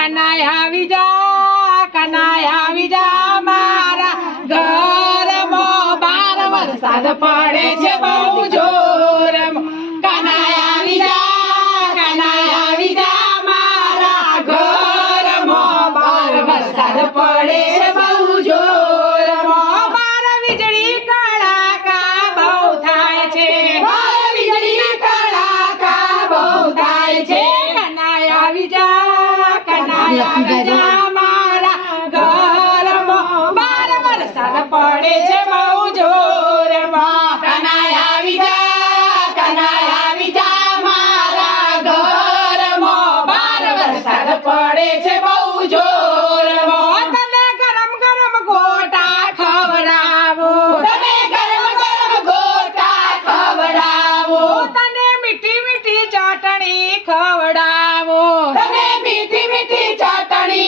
કનાઈ આવી જા કનાઈ આવી જા મારા ઘર બાર વરસાદ પડે છે બહુ જોર. લખી કાઢો મારા ઘરમાં બાર વરસાદ પડે છે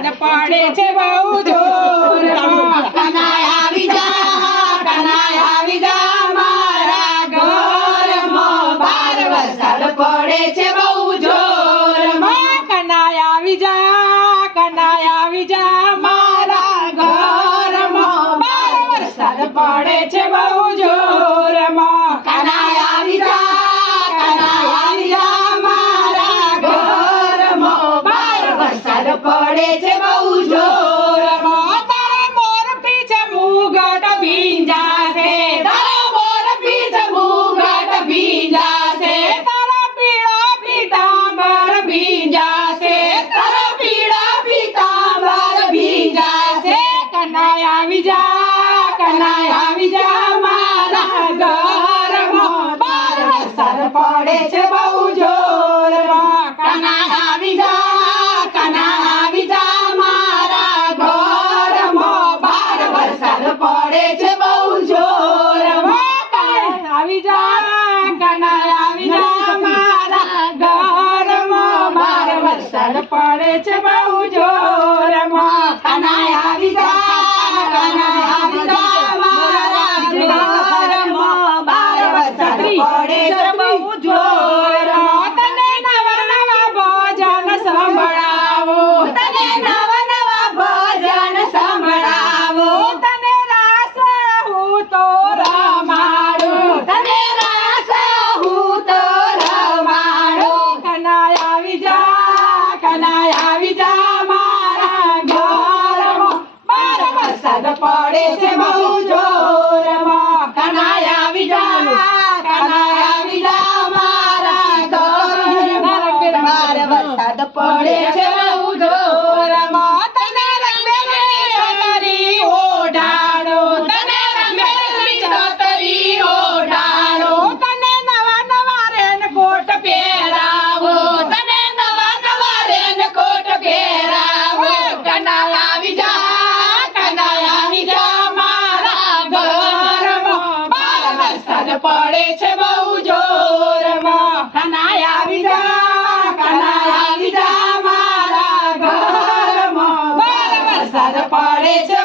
યાદ પડે છે બહુ જોર કનાય આવી જા કનાયા આવી જા મારા ઘર બાર વરસાદ પડે છે બહુ જોર કનાય આવી જા કનાય આવી જા મારા ઘર બાર વરસાદ પડે છે બહુ જોર ઘરમાં બાર વરસાદ છે બહુ જોરમાં. કનાય આવી આવી જા મારા આવી જા મારા ઘરમાં બાર પડે છે બહુ જોર parece baúl પડે છે બહુ જોરમાં. કનાયા વિજા કનાયા વિજા મારા ઘરમાં. વરસાદ પડે છે